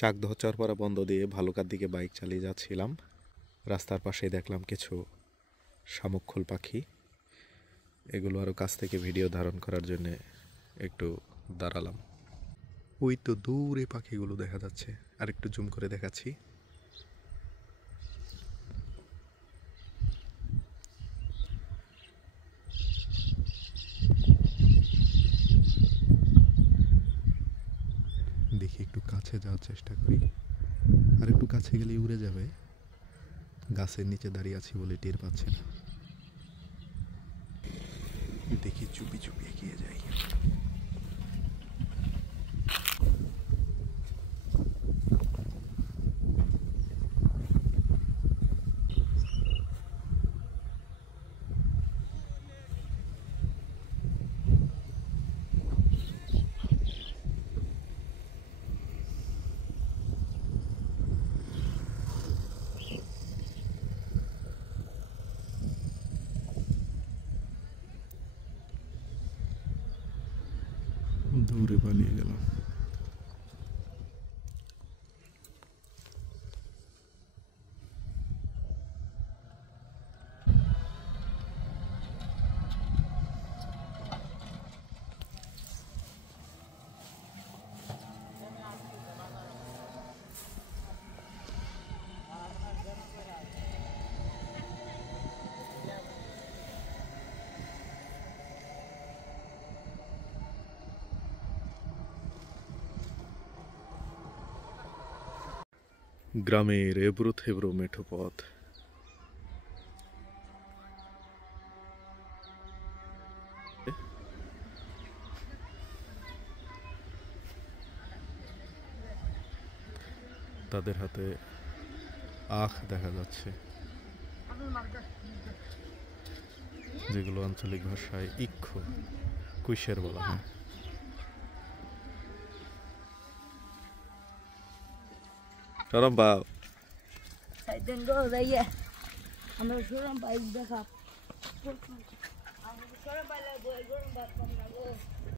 চাকদহ চরপাড়া বন্ধ দিয়ে ভালুকার দিকে বাইক চালিয়ে যাচ্ছিলাম। রাস্তার পাশেই দেখলাম কিছু শামুকখোল পাখি। এগুলো আরও কাছ থেকে ভিডিও ধারণ করার জন্যে একটু দাঁড়ালাম। ওই তো দূরে পাখিগুলো দেখা যাচ্ছে, আর একটু জুম করে দেখাচ্ছি। দেখি একটু কাছে যাওয়ার চেষ্টা করি, আর একটু কাছে গেলেই উড়ে যাবে। গাছের নিচে দাঁড়িয়ে আছি বলে টের পাচ্ছে না। দেখি চুপি চুপি এগিয়ে যাই। দূরে পালিয়ে গেলাম। গ্রামের এবড়ো থেবড়ো মেঠো পথ। তাদের হাতে আখ দেখা যাচ্ছে, যেগুলো আঞ্চলিক ভাষায় ইক্ষু কুইশের বলা হয়। সরম বাপ আমরা সরম বাইক দেখা